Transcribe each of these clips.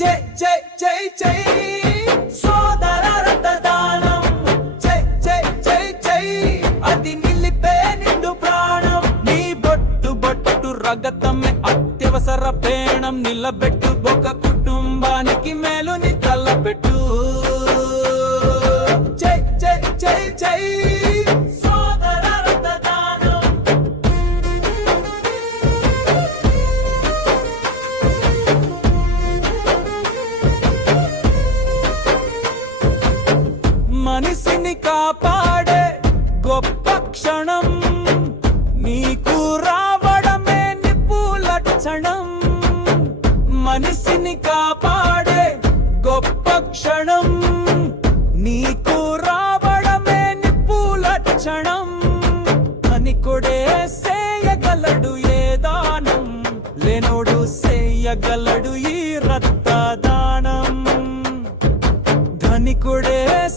జై జై జై జై సోదర రక్తదానం జై జై జై జై అది నిలిపే నిండు ప్రాణం. నీ బొట్టు బొట్టు రగతమే. అత్యవసర పేణం నిలబెట్టు ఒక కుటుంబానికి మనిషిని కాపాడే గొప్ప క్షణం. నీకు రావడమే నిప్పు లక్షణం. మనిషిని కాపాడే గొప్ప క్షణం. నీకు రావడమే నిప్పు లక్షణం. ధనికుడే సేయగలడు ఏ దానం? లేనోడు సేయగలడు ఈ రక్తదానం. ధనికుడే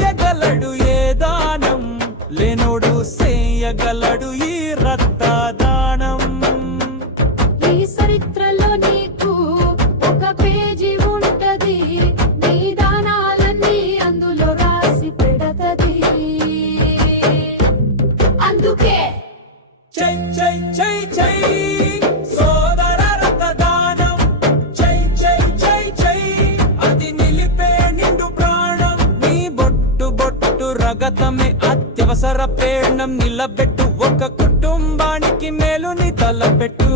చేయగలడు ఏ దానం? లేనోడు చేయగలడు ఈ రక్తదానం. బొట్టు అత్యవసర పేణం నిలబెట్టు. ఒక కుటుంబానికి మేలుని తలపెట్టు.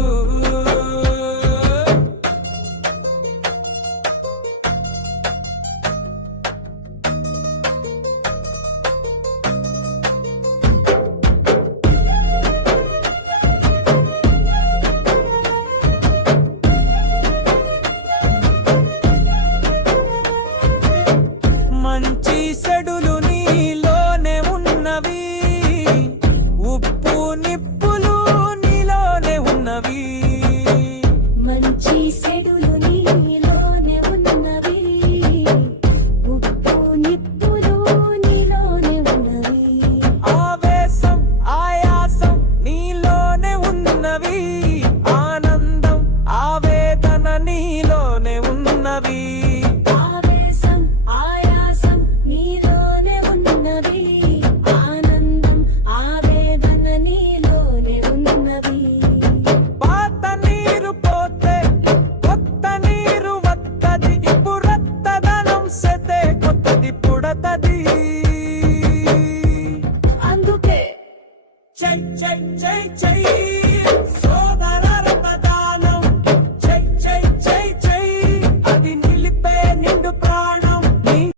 J, J, J, J. So